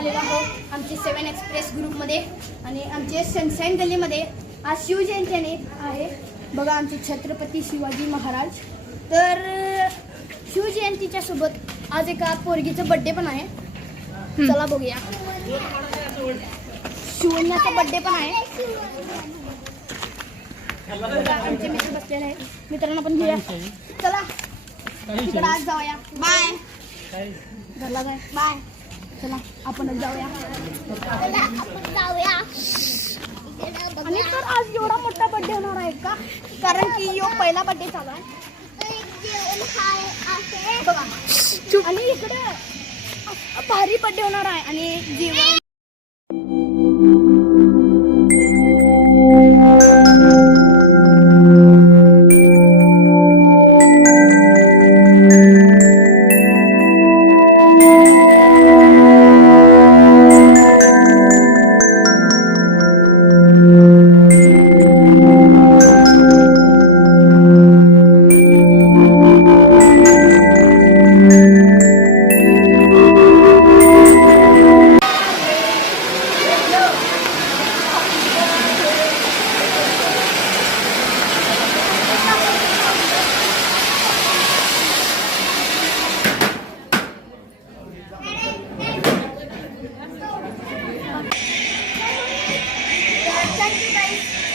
आलेलो आहोत आमचे 7 एक्सप्रेस ग्रुपमध्ये आणि आमचे सनशाईन गल्लीमध्ये आज शिवजयंती आहे. बघा आमचे छत्रपती शिवाजी महाराज. तर शिवजयंतीच्या सोबत आज एका पोरगीचा बड्डे पण आहे. चला बघूया. शिवण्याचा बड्डे पण आहे. आमचे मित्र बसलेले आहेत. मित्रांना पण घेऊया. चला तिकडे आज जाऊया. बाय. घरला जाय. बाय. चला आपणच जाऊया. आणि तर आज एवढा मोठा बड्डे होणार आहे का, कारण की यो पहिला बड्डे चालू आहे. बघा आणि इकडे भारी बड्डे होणार आहे आणि जेवण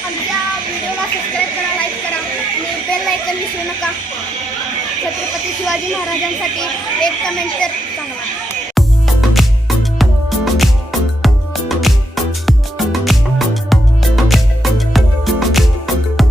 आमच्या व्हिडिओला सबस्क्राईब करा, लाईक करा आणि बेल आयकॉन विसरू नका. छत्रपती शिवाजी महाराजांसाठी एक कमेंट तर चांगला.